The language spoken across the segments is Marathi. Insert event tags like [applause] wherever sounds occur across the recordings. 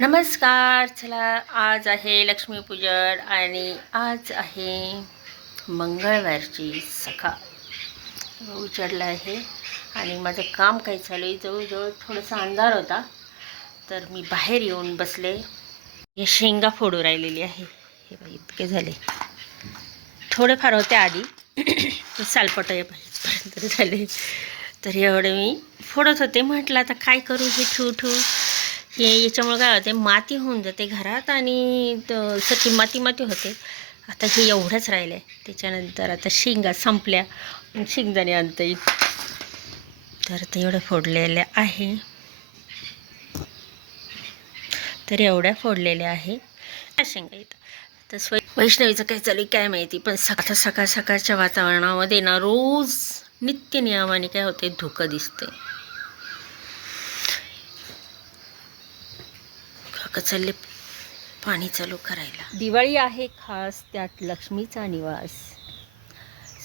नमस्कार चला आज आहे लक्ष्मीपूजन आणि आज आहे मंगळवारची सकाळ उचडला आहे आणि माझं काम काही चालू आहे. जवळजवळ थोडासा अंधार होता तर मी बाहेर येऊन बसले. हे शेंगा फोडू राहिलेली आहे. हे बाई इतके झाले. थोडेफार होते आधी [clears throat] तर सालपट पाहिजेपर्यंत झाले. तर एवढे मी फोडत होते. म्हटलं आता काय करू हे ठेवू ठेवू. हे याच्यामुळे काय होते माती होऊन जाते घरात आणि सखी माती माती होते. आता हे एवढंच राहिलं आहे त्याच्यानंतर आता शेंगा संपल्या. शेंगदाणे आणता येईल तर ते एवढं फोडलेल्या आहे. तर एवढ्या फोडलेल्या आहे. शेंगा इथं तर स्वय वैष्णवीचं काय चालू काय माहिती. पण सकाळ सकाळ सकाळच्या वातावरणामध्ये ना रोज नित्य नियमाने काय होते धुकं दिसते काका चालले पाणी चालू करायला. दिवाळी आहे खास त्यात लक्ष्मीचा निवास.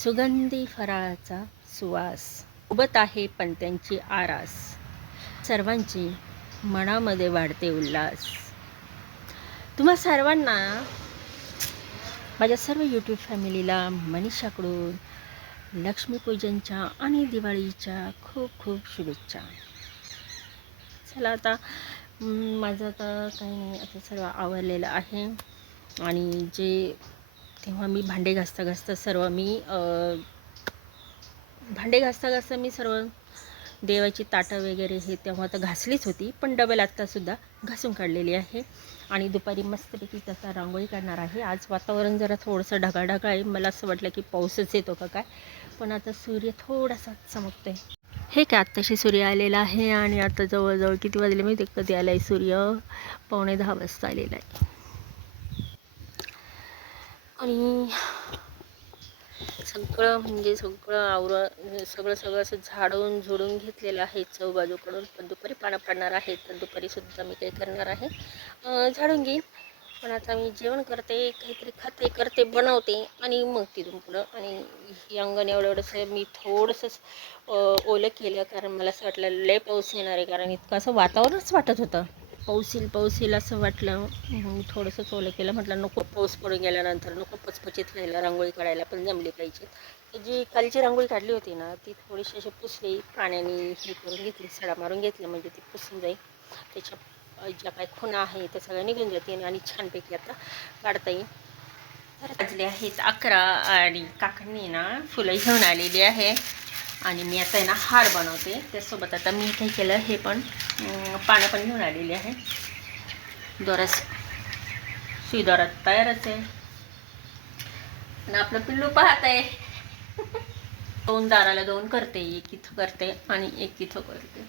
सुगंधी फराळाचा सुवास. सोबत आहे पण त्यांची आरास. सर्वांची मनामध्ये वाढते उल्हास. तुम्हा सर्वांना माझ्या सर्व यूट्यूब फॅमिलीला मनीषाकडून लक्ष्मीपूजनच्या आणि दिवाळीच्या खूप खूप शुभेच्छा. चला आता माझं आता काही नाही आता सर्व आवरलेलं आहे. आणि जे तेव्हा मी भांडे घासता घासता सर्व मी भांडे घासता घासता मी सर्व देवाची ताटं वगैरे हे तेव्हा तर घासलीच होती पण डबल आत्तासुद्धा घासून काढलेली आहे. आणि दुपारी मस्तपैकी तसा रांगोळी काढणार आहे. आज वातावरण जरा थोडंसं ढगाढगा आहे. मला असं वाटलं की पाऊसच येतो का काय? पण आता सूर्य थोडासा चमकतोय. हे काय आत्ताशी सूर्य आलेला आहे आणि आता जवळजवळ किती वाजले माहिती आहे? कधी आला आहे सूर्य? पावणे दहा वाजता आलेला आहे. आणि सगळं म्हणजे सगळं आवर सगळं सगळं असं झाडून झुडून घेतलेलं आहे. चौबाजूकडून पण दुपारी पानं पडणार आहे तर दुपारीसुद्धा मी काही करणार आहे. झाडून घेईन. पण आता मी जेवण करते काहीतरी खाते करते बनवते आणि मग तिथून पुढं. आणि ही अंगण एवढं एवढंसं मी थोडंसंच ओलं केलं कारण मला असं वाटलं लय पाऊस येणार आहे. कारण इतकं असं वातावरणच वाटत होतं. पाऊस येईल पाऊस येईल असं वाटलं. मी थोडंसंच ओलं केलं. म्हटलं नको पाऊस पडून गेल्यानंतर नको पचपचित व्हायला रांगोळी काढायला पण जमली पाहिजे. जी कालची रांगोळी काढली होती ना ती थोडीशी अशी पुसली. पाण्याने हे करून घेतली सडा मारून घेतली. म्हणजे ती पुसून जाईल. त्याच्या ज्या काही खुणा आहे त्या सगळ्या निघून जातील आणि छानपैकी आता काढता येईल. तर वाजले आहेत अकरा आणि काकांनी ना फुलं घेऊन आलेली आहे. आणि मी आता आहे ना हार बनवते. त्यासोबत आता मी काय केलं हे पण पानं पण घेऊन आलेली आहे. दोरास सुई दोरात तयारच आहे. आणि आपलं पिल्लू पाहत आहे दोन दाराला दोन करते एक इथं करते आणि एक इथं करते.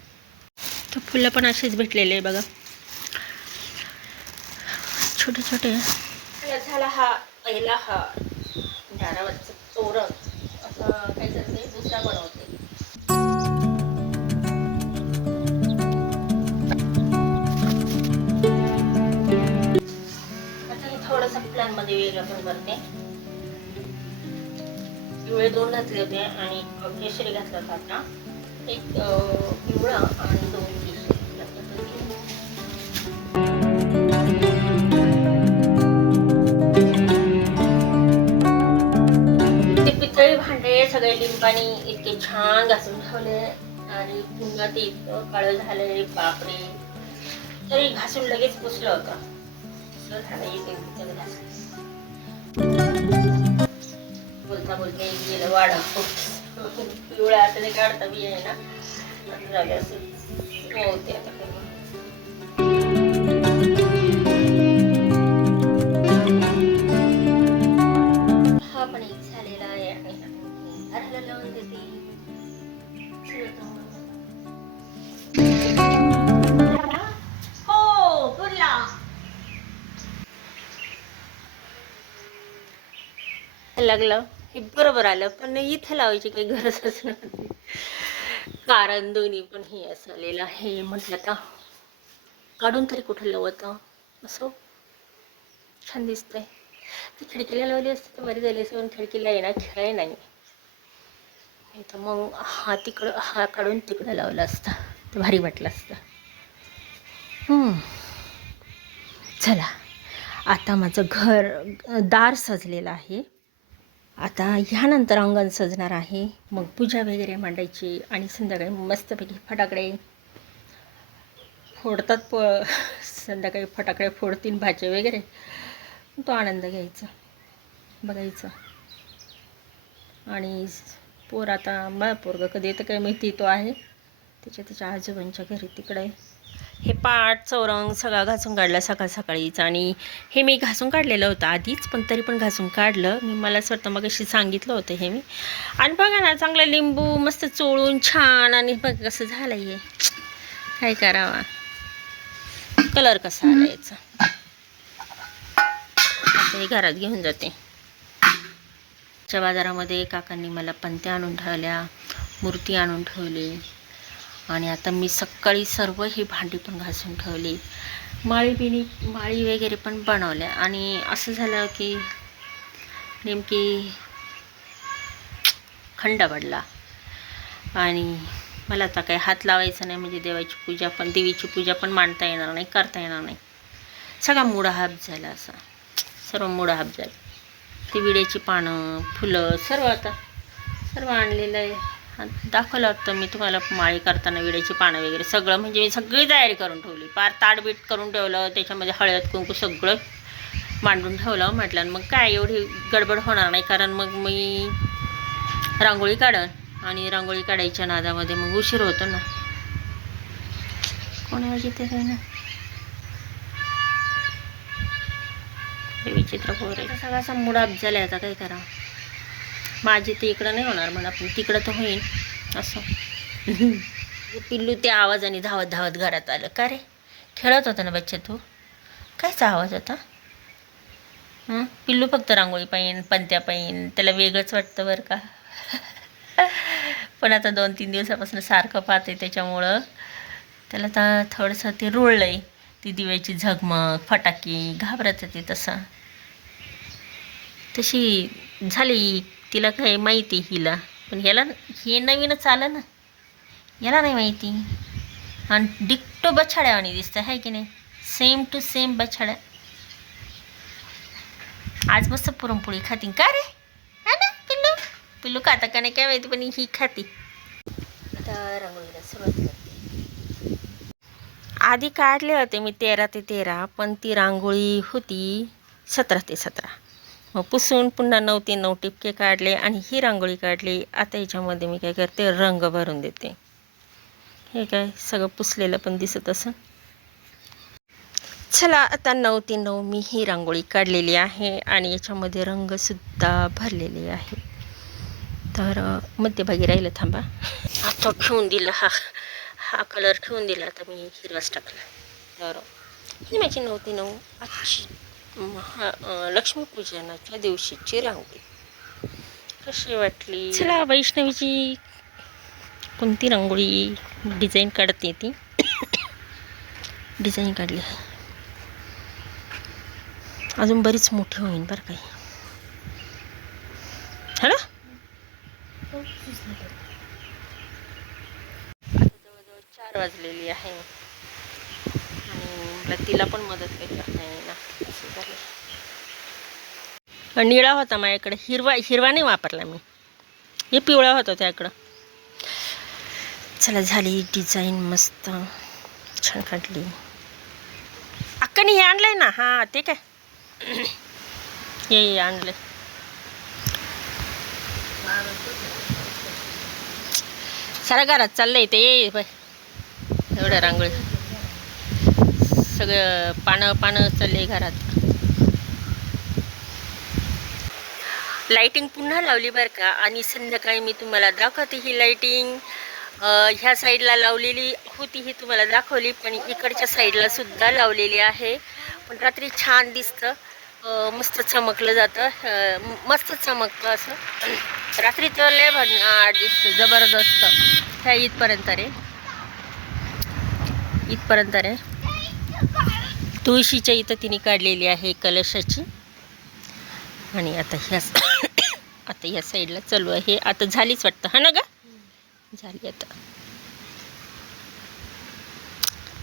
तर फुलं पण असेच भेटलेले आहे बघा. छोटे छोटे झाला हा पहिला हा दारावरचं तोरण. असं काय करते दुसरा बनवते. आता हे थोडंसं प्लॅनमध्ये वेगळं पण करते. पिवळे दोन घातले होते आणि केशरी घातला होता एक अं, पिवळा आणि दोन भांडे इतके छान घासून ठेवले आणि पुन्हा ते इतकं काळं झालंय बापरे. तरी घासून लगेच पुसलं होतं. पुसलं झालं बोलता बोलता एक गेलं वाढ पिवळ्या हाताने काढता बी आहे ना झालं असं. हो ते आता. लावून देते हो पुरला लागलं. हे बरोबर आलं पण इथं लावायची काही गरजच नाही कारण दोन्ही पण हे असं आलेलं आहे म्हटलं आता काढून तरी कुठं लावत असो? छान दिसतंय. ती खिडकीला लावली असते तर बरी झाली असं पण खिडकीला येणार खेळ नाही नाही तर मग हा तिकडं हा काढून तिकडं लावला असता. तर भारी वाटलं असतं. चला. आता माझं घर दार सजलेलं आहे. आता ह्यानंतर अंगण सजणार आहे. मग पूजा वगैरे मांडायची आणि संध्याकाळी मस्तपैकी फटाकडे फोडतात प संध्याकाळी फटाकडे फोडतील भाचे वगैरे. तो आनंद घ्यायचा. बघायचा. आणि पोर आता मला पोरगं कधी येतं काय माहिती तो आहे. त्याच्या त्याच्या आजोबांच्या घरी तिकडे हे पाट चौरंग सगळा घासून काढला सकाळ सकाळीच आणि हे मी घासून काढलेलं होतं आधीच पण तरी पण घासून काढलं. मी मला असं वाटतं मग अशी सांगितलं होतं हे मी. आणि बघा ना चांगलं लिंबू मस्त चोळून छान आणि बघ कसं झालं हे. काय करावा? कलर कसा आला याचा? हे घरात घेऊन जाते. च्या बाजारामध्ये काकांनी मला पंत्या आणून ठेवल्या मूर्ती आणून ठेवली आणि आता मी सकाळी सर्व ही भांडी पण घासून ठेवली. माळी बिणी माळी वगैरे पण बनवल्या आणि असं झालं की नेमकी खंड पडला आणि मला आता काही हात लावायचा नाही म्हणजे देवाची पूजा पण देवीची पूजा पण मांडता येणार नाही करता येणार नाही. सगळा मुडा हाप झाला असा. सर्व मुडा हाप झाला. ती विड्याची पानं फुलं सर्व आता सर्व आणलेलं आहे. दाखवलं होतं मी तुम्हाला माळी करताना विड्याची पानं वगैरे. सगळं म्हणजे मी सगळी तयारी करून ठेवली. पार ताडबीट करून ठेवलं त्याच्यामध्ये हळद कुंकू सगळं मांडून ठेवलं म्हटलं. मग काय एवढी गडबड होणार नाही कारण मग मी रांगोळी काढन आणि रांगोळी काढायच्या नादामध्ये मग उशीर होतो ना. कोण आहे ते ना हे विचित्र पोर आहे. सगळा असा मुडाप झाला याचा काय करा माझी ते इकडं नाही होणार म्हणा पण तिकडं तर होईल असं. पिल्लू त्या आवाजाने धावत धावत घरात आलं. का रे? खेळत होता ना बच्चा तू? कायचा आवाज होता? पिल्लू फक्त रांगोळी पाहिन पंत्या पाहिन त्याला वेगळंच वाटतं बरं का? पण आता दोन तीन दिवसापासून सारखं पाहते त्याच्यामुळं. त्याला तर थोडंसं ते रुळलं आहे ती दिव्याची झगमग फटाके घाबरत होते तसा. तशी झाली तिला काय माहिती हिला. पण ह्याला हे नवीनच आलं ना. याला नाही माहिती. आणि डिक्टो बछाड्यावानी दिसतं आहे की नाही? सेम टू सेम बछाड्या. आज मस्त पुरणपोळी खाती. का रे? हा ना पिल्लू? पिल्लू खाता का नाही? काय माहिती पण ही खाती. आता रांगोळीला सुरुवात आधी काढले होते मी तेरा ते तेरा पण ती रांगोळी होती सतरा ते सतरा. मग पुसून पुन्हा नऊ ते नऊ टिपके काढले आणि ही रांगोळी काढली. आता याच्यामध्ये मी काय करते रंग भरून देते. हे काय सगळं पुसलेलं पण दिसत असं चला आता नऊ ते नऊ मी ही रांगोळी काढलेली आहे आणि याच्यामध्ये रंगसुद्धा भरलेले आहे. तर मध्यभागी राहिलं थांबा. आता ठेवून दिला हा. हा कलर ठेवून दिला आता मी हिरवाच टाकला तर ही माझी नऊ ते नऊ. आजची महा लक्ष्मीपूजनाच्या दिवशीची रांगोळी. कशी वाटली? चला वैष्णवीची कोणती रांगोळी डिझाईन काढते ती? डिझाईन काढली. अजून बरीच मोठी होईल बरं काही है. ना आता जवळजवळ चार वाजलेली आहे. आणि तिला पण मदत काही करता येईना. असं झालं. निळा होता माझ्याकडे. हिरवा हिरवा नाही वापरला मी. हे पिवळा होता त्याकडं. चला झाली डिझाईन मस्त. छान काढली. अक्काने हे आणलंय ना? हां ते काय? हे आणलंय. सारा घरात चाललंय ते. ये बाय एवढं रांगोळी. सगळं पानं पानं चालले घरात. लाइटिंग पुन्हा लावली बरं का. आणि संध्याकाळी मी तुम्हाला दाखवते ही लाइटिंग ह्या साईडला लावलेली होती ही तुम्हाला दाखवली पण इकडच्या साईडला सुद्धा लावलेली आहे. पण रात्री छान दिसतं. मस्त चमकलं जातं. मस्त चमकतं असं. रात्री तर लय भन्नाट दिसतं जबरदस्त. ह्या इथपर्यंत रे. इथपर्यंत रे. तुळशीच्या इथं तिने काढलेली आहे कलशाची. आणि आता ह्या [coughs] आता ह्या साईडला चालू आहे. आता झालीच वाटतं. हा ना गा? झाली आता.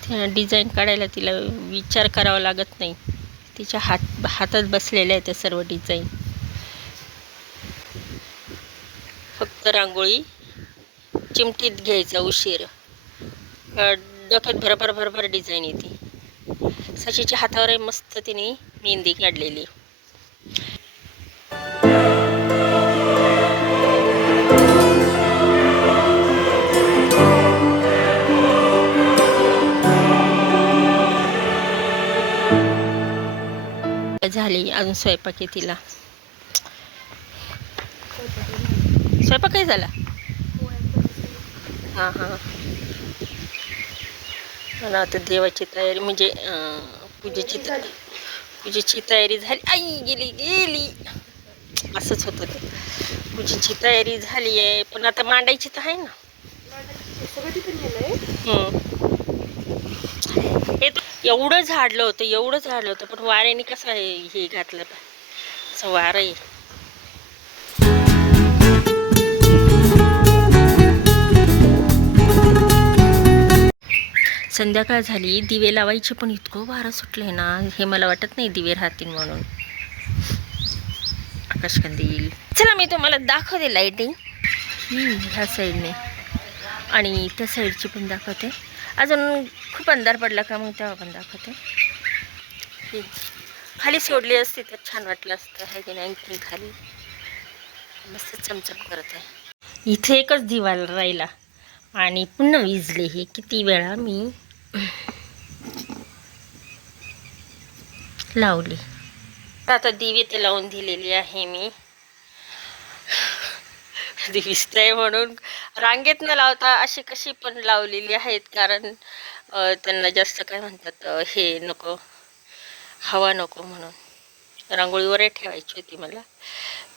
त्या डिझाईन काढायला तिला विचार करावा लागत नाही. तिच्या हात हातात बसलेल्या आहेत त्या सर्व डिझाईन. फक्त रांगोळी चिमटीत घ्यायचा उशीर. डोक्यात भरभर भरभर डिझाईन येते. सशीच्या हातावर मस्त तिने मेहंदी काढलेली. झाली अजून स्वयंपाक आहे तिला. स्वयंपाक काय झाला? हां हां. मला आता देवाची तयारी म्हणजे पूजेची तयारी. पूजेची तयारी झाली. आई गेली गेली. असंच होतं ते. पूजेची तयारी झाली आहे पण आता मांडायची तर आहे ना. हे तर एवढं झाडलं होतं एवढं झाडलं होतं पण वाऱ्याने कसं आहे हे घातलं असं वारं आहे. संध्याकाळ झाली. दिवे लावायचे पण इतकं वारं सुटलंय ना. हे मला वाटत नाही दिवे राहतील म्हणून. आकाशकंदील. चला मी तुम्हाला दाखवते लाईटिंग ह्या साईडने आणि त्या साईडची पण दाखवते. अजून खूप अंधार पडला का मग तेव्हा पण दाखवते. खाली सोडली असती तर छान वाटलं असतं आहे की नाही? खाली. मस्त चमचम करत आहे. इथे एकच दिवा राहिला. आणि पुन्हा विजले. हे किती वेळा मी लावली. आता दिवे तर लावून दिलेली आहे मी. दिसतंय म्हणून रांगेत न लावता अशी कशी पण लावलेली आहेत कारण त्यांना जास्त काय म्हणतात हे नको हवा नको म्हणून. रांगोळीवर ठेवायची होती मला.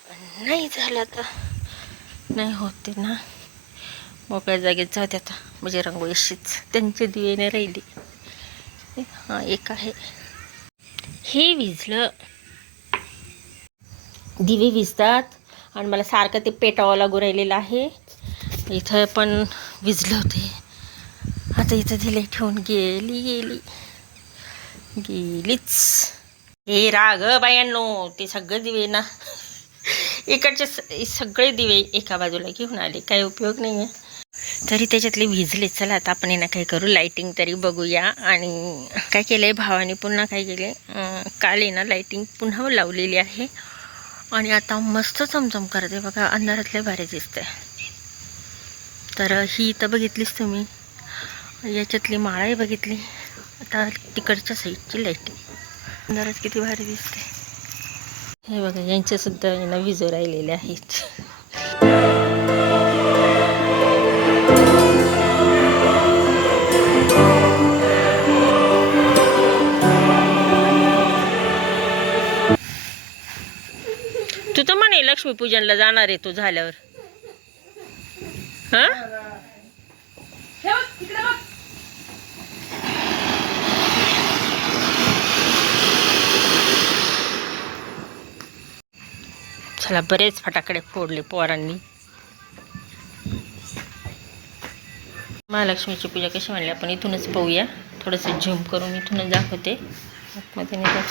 पण नाही झालं तर नाही होते ना. मोकळ्या जागेत जाऊ आता म्हणजे रांगोळी अशीच दिवे नाही राहिली. हां एक आहे. हे विजलं. दिवे विजतात. आणि मला सारखं ते पेटावं लागू राहिलेलं आहे. इथं पण विजलं होते. आता इथं दिले ठेवून. गेली गेली. गेलीच. हे राग बायांनो. ते सगळे दिवे ना. [laughs] इकडचे स- सगळे दिवे एका बाजूला घेऊन आले. काही उपयोग नाही आहे तरी त्याच्यातले भिजले. चला आता आपण यांना काय करू. लाईटिंग तरी बघूया. आणि काय केलं आहे भावाने पुन्हा काय केले काल आहे ना लाईटिंग पुन्हा लावलेली आहे. आणि आता मस्त चमचम करते बघा. अंधारातले भारी दिसते तर ही तर बघितलीच तुम्ही? याच्यातली माळाही बघितली. आता तिकडच्या साईडची लाईटिंग अंधारात किती भारी दिसते हे बघा यांच्यासुद्धा यांना विजो राहिलेले आहेत. लक्ष्मीपूजनला जाणार आहे तू झाल्यावर. हा? चला बरेच फटाकडे फोडले पोरांनी. महालक्ष्मीची पूजा कशी म्हणली आपण? इथूनच पाहूया. थोडंसं झूम करून इथूनच दाखवते. आतमध्ये नाही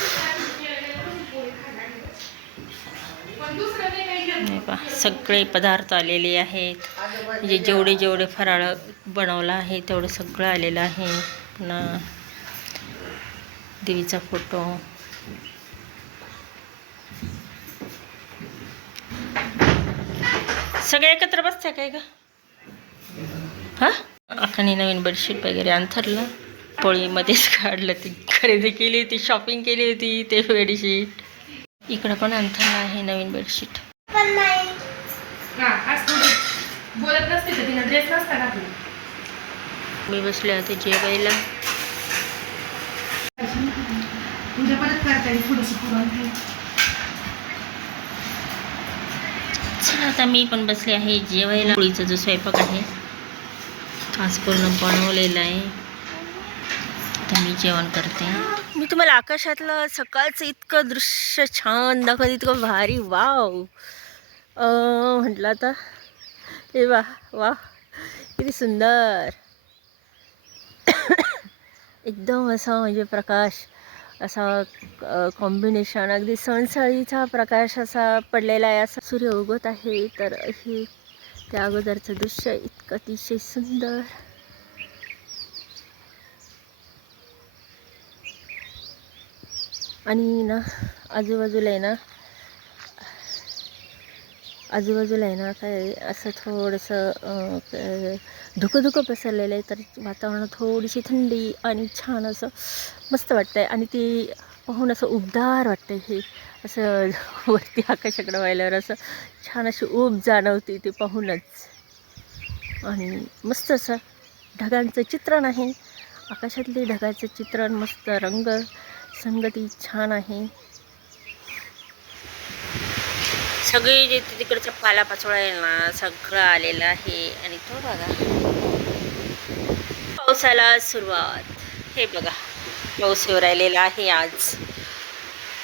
सगळे पदार्थ आलेले आहेत. म्हणजे जेवढे जेवढे फराळ बनवलं आहे तेवढं सगळं आलेलं आहे. पुन्हा देवीचा फोटो. सगळे एकत्र बसत्या काय का हा? अखाने नवीन बेडशीट वगैरे अंथरलं पोळीमध्येच काढलं ती. खरेदी केली होती शॉपिंग केली होती ते बेडशीट इकडं पण अंथरलं आहे नवीन बेडशीट हा, आज थोडी बोलत नसते तर तिनं ड्रेस नसता घातला मी बसले होते जेवायला. उद्या परत करता येईल थोडंसं पुरण. चला आता मी पण बसले आहे जेवायला. पोळीचा जो स्वयंपाक आहे आज पूर्ण बनवलेला आहे. तर मी जेवण करते. मी तुम्हाला आकाशातलं सकाळचं इतकं दृश्य छान दाखवत इतकं भारी वाव. म्हटलं आता हे वा वा. किती सुंदर. एकदम असा म्हणजे प्रकाश असा कॉम्बिनेशन अगदी सणसळीचा प्रकाश असा पडलेला आहे. असा सूर्य उगवत आहे तर हे त्या अगोदरचं दृश्य इतकं अतिशय सुंदर. आणि ना आजूबाजूला आहे ना आजूबाजूला आहे ना काय असं थोडंसं धुकं धुकं पसरलेलं आहे तर वातावरण थोडीशी थंडी आणि छान असं मस्त वाटतं आहे आणि ती पाहून असं उबदार वाटतं हे असं [laughs] वरती आकाशाकडे व्हायल्यावर असं छान अशी ऊब जाणवते ते पाहूनच. आणि मस्त असं ढगांचं चित्रण आहे. आकाशातले ढगाचं चित्रण मस्त रंग संगती छान आहे. सगळे जे तिकडचं पालापाचोळा आहे ना सगळं आलेलं आहे. आणि तो बघा. पावसाला सुरुवात. हे बघा. पाऊस येऊ राहिलेला आहे आज.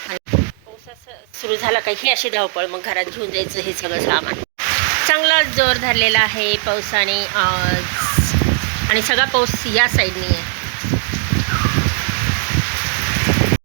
आणि पाऊस असं सुरू झाला का ही अशी धावपळ. मग घरात घेऊन जायचं हे सगळं सामान. चांगला जोर धरलेला आहे पावसाने आज. आणि सगळा पाऊस या साईडनी आहे.